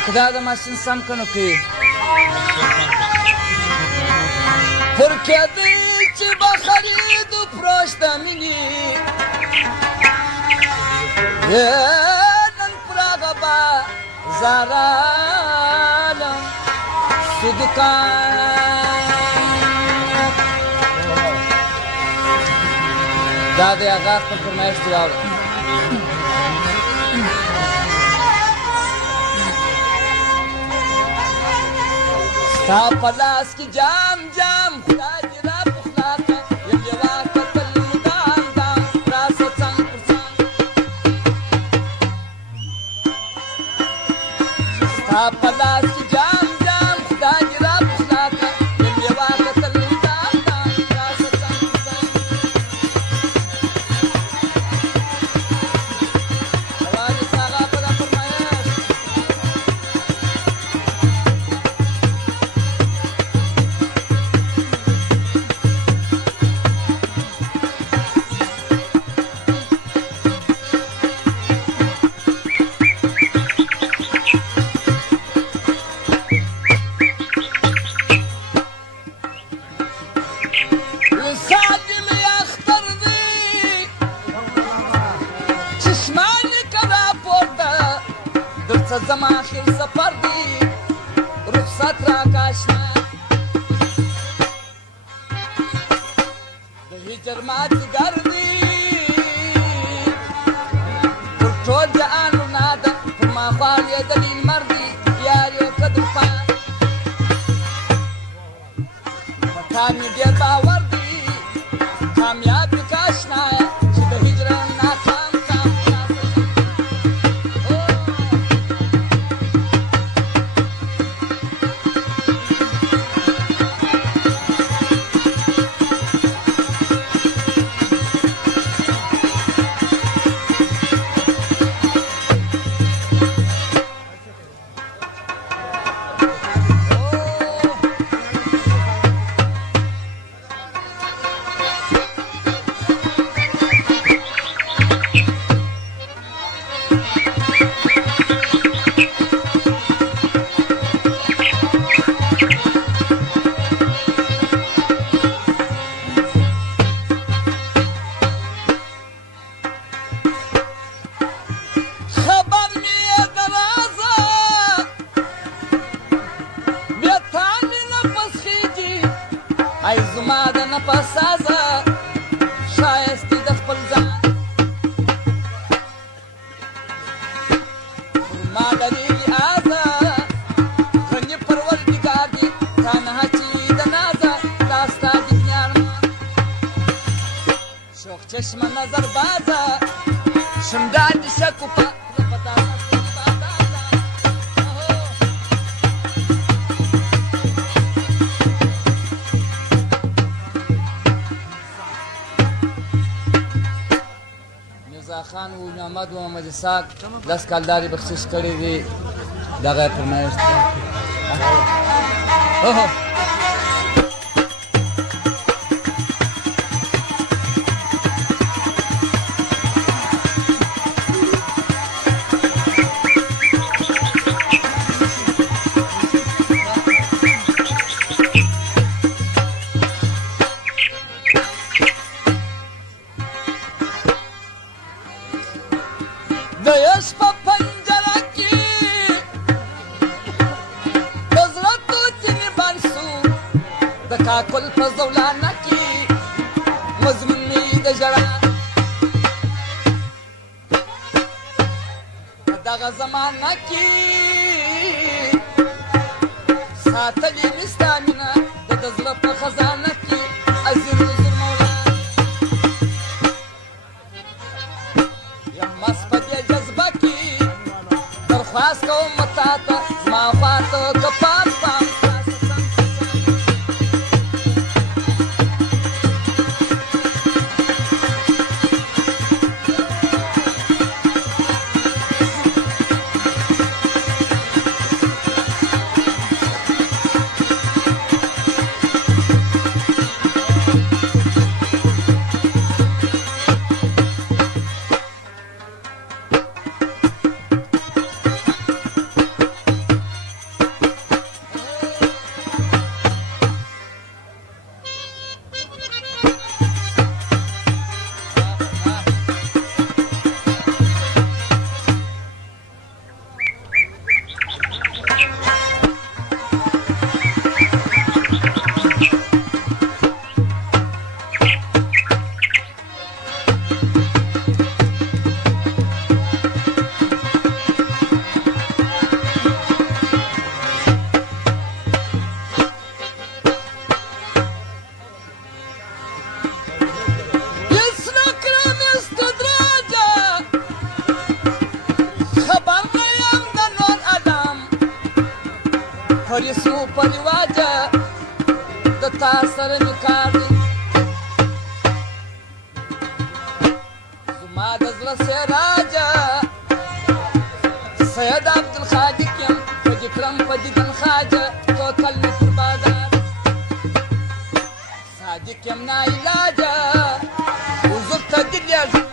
که دا د ماشین سم که نو کوي پر کېدی چې به خریدو فروش د مینې نن پر هغه بازارالم سو دوکان دا د هغه خپل فرمایش دې راوړه ستا په لاس کې جام جام خدای دې را پخلا کړه یم یوه کتل مدام دام راسه څنګ پر څنګ ستا په لاس کې جام جام خدای دې را پخلا کړه یم یوه کتل مدام دام راسه څنګ پر څنګ حوالې ساغه په دا فرمایش زما آخر سفر دی رخصت راکه اشنا د هجر ما ځګر دی پر ټول جهان رڼا ده پر ما خوا لوېدلی لمر دی یار یې که درپان په تا مې ډېر باور دی کامیاب یې که اشنایه چې د هجر ناکام کام ای زما د نفس سازه ښایستې د خپل ځان ما لرېږي آزه غني پروردګار دې تنها چې د نازه دا ستا د نیارمه شوق چشمه نظر بازه شمدان دې شکو په خان و محمد و محمد اسحاق 10 کالداري بخشش کړی دی دغه یې فرمایش دی د یش په پنجره کې د زړه توتي مې بند سو د کاکل په زولانه کې مضمون مې د ژړا په دغه زمانه کې ساتلې مې ستا مینه د زړه په خزانه کې عظیم حضور مولا یم مست په دې جذبه کې درخواست کوم تا ته زما خوا ته که پام پام په رواجه د تا سره مې کار دی زما د زړه سراجه سید عبدالخالق یم په دې کړم په دیدن خاجه توکل مې پر بازار صادق یم ناعلاجه حضور ته دې لېږم